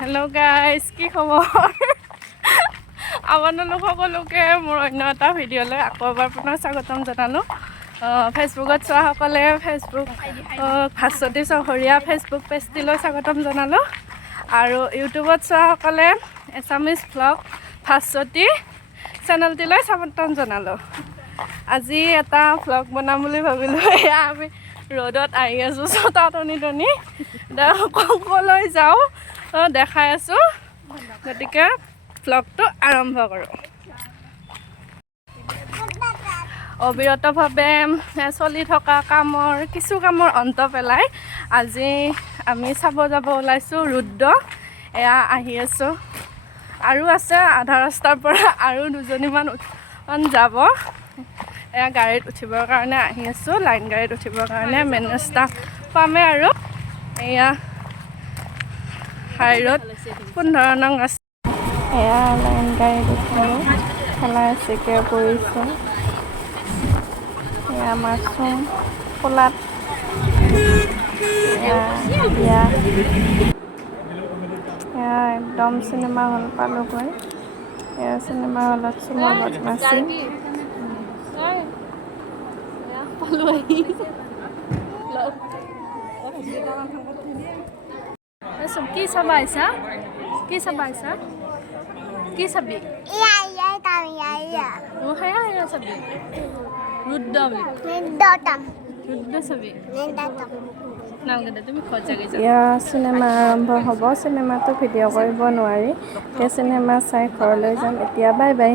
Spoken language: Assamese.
হেল্ল' গাইজ, কি খবৰ? আপোনালোক সকলোকে মোৰ অন্য এটা ভিডিঅ'লৈ আকৌ এবাৰ পুনৰ স্বাগতম জনালোঁ। ফেচবুকত চোৱাসকলে ফেচবুক ভাস্বতী চহৰীয়া ফেচবুক পেজটিলৈ স্বাগতম জনালোঁ। আৰু ইউটিউবত চোৱাসকলে এছামিজ ভ্লগ ভাস্বতী চেনেলটিলৈ স্বাগতম জনালোঁ। আজি এটা ভ্লগ বনাম বুলি ভাবিলোঁ। এয়া আমি ৰ'দত আহি আছোঁ ছটা টনি ক'লৈ যাওঁ দেখাই আছোঁ, গতিকে ভ্লগটো আৰম্ভ কৰোঁ। অবিৰতভাৱে চলি থকা কিছু কামৰ অন্ত পেলাই আজি আমি চাব যাব ওলাইছোঁ ৰুদ্ৰ। এয়া আহি আছোঁ, আৰু আছে আধা ৰাস্তাৰ পৰা আৰু দুজনীমান যাব। এয়া গাড়ীত উঠিবৰ কাৰণে আহি আছোঁ, লাইন গাড়ীত উঠিবৰ কাৰণে। মেইন ৰাস্তা পামে আৰু এয়া হাই ৰোড 15 নং ৰাস্তা। এয়া লাইন গাড়ীত উঠিলোঁ, খেলাই চিকে পৰিছে। এয়া মাছৰুম খোলাত এয়া একদম চিনেমা হল পালোগৈ। এয়া চিনেমা হলত চুমা বদমাছি কি চাবা আহিছা? কি চাবা আহিছা? কি চাবি? চাবি ৰুদ্ৰ চাবি। এতিয়া চিনেমা আৰম্ভ হ'ব। চিনেমাটো ভিডিঅ' কৰিব নোৱাৰি। এতিয়া চিনেমা চাই ঘৰলৈ যাম। এতিয়া বাই বাই।